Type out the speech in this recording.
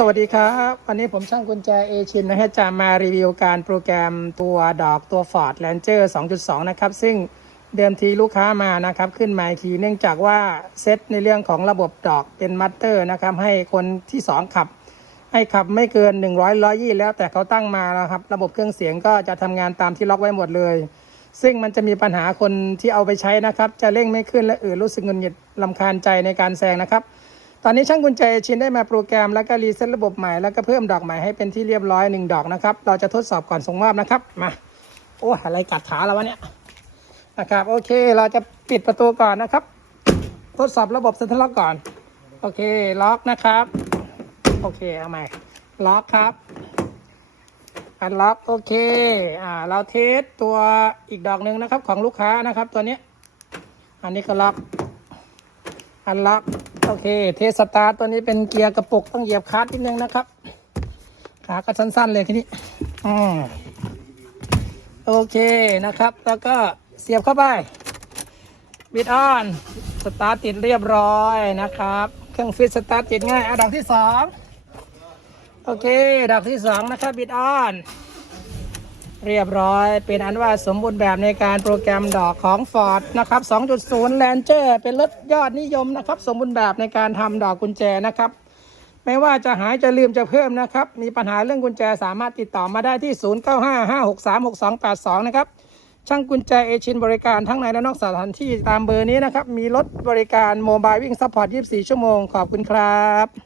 สวัสดีครับ วันนี้ผมช่างกุญแจเอชินนะฮะจะมารีวิวการโปรแกรมตัวดอกตัว Ford Ranger 2.2 นะครับ ซึ่งเดิมทีลูกค้ามานะครับ ขึ้นมาอีกทีเนื่องจากว่าเซตในเรื่องของระบบดอกเป็นมัตเตอร์นะครับ ให้คนที่ 2 ขับ ให้ขับไม่เกิน 100 120 แล้วแต่เขาตั้งมาแล้วครับ ระบบเครื่องเสียงก็จะทำงานตามที่ล็อกไว้หมดเลย ซึ่งมันจะมีปัญหาคนที่เอาไปใช้นะครับ จะเร่งไม่ขึ้นและอื่นรู้สึกเงินหงิดลำคาญใจในการแซงนะครับ ตอนนี้ช่างกุญแจชินได้มาโปรแกรมแล้วก็รีเซ็ตระบบใหม่แล้วก็เพิ่มดอกใหม่ให้เป็นที่เรียบร้อยหนึ่งดอกนะครับ เราจะทดสอบก่อนส่งมอบนะครับ มา โอ้อะไรกัดขาเราวะเนี่ยนะครับ โอเค เราจะปิดประตูก่อนนะครับ ทดสอบระบบเซ็นทรัลล็อกก่อน โอเค ล็อกนะครับ โอเค เอาใหม่ ล็อกครับอันล็อกโอเค อ่า เราเทสตัวอีกดอกหนึ่งนะครับของลูกค้านะครับ ตัวนี้ อันนี้ก็ล็อก อันล็อก โอเค เทสตาร์ตัวนี้เป็นเกียร์กระปุกต้องเหยียบคลัตช์นิดนึงนะครับ ขาก็สั้นๆเลยทีนี้อโอเคนะครับ แล้วก็เสียบเข้าไปบิดออน สตาร์ทติดเรียบร้อยนะครับ เครื่องฟิตสตาร์ทติดง่ายอะดอกที่สองโอเคดอกที่สองนะครับบิดออน เรียบร้อย เป็นอันว่าสมบูรณ์แบบในการโปรแกรมดอกของ Ford นะครับ 2.0 Ranger เป็นรถยอดนิยมนะครับ สมบูรณ์แบบในการทำดอกกุญแจนะครับ ไม่ว่าจะหายจะลืมจะเพิ่มนะครับ มีปัญหาเรื่องกุญแจสามารถติดต่อมาได้ที่ 0955636282 นะครับ ช่างกุญแจเอชินบริการทั้งในและนอกสถานที่ตามเบอร์นี้นะครับ มีรถบริการโมบายวิ่งซัพพอร์ต 24 ชั่วโมง ขอบคุณครับ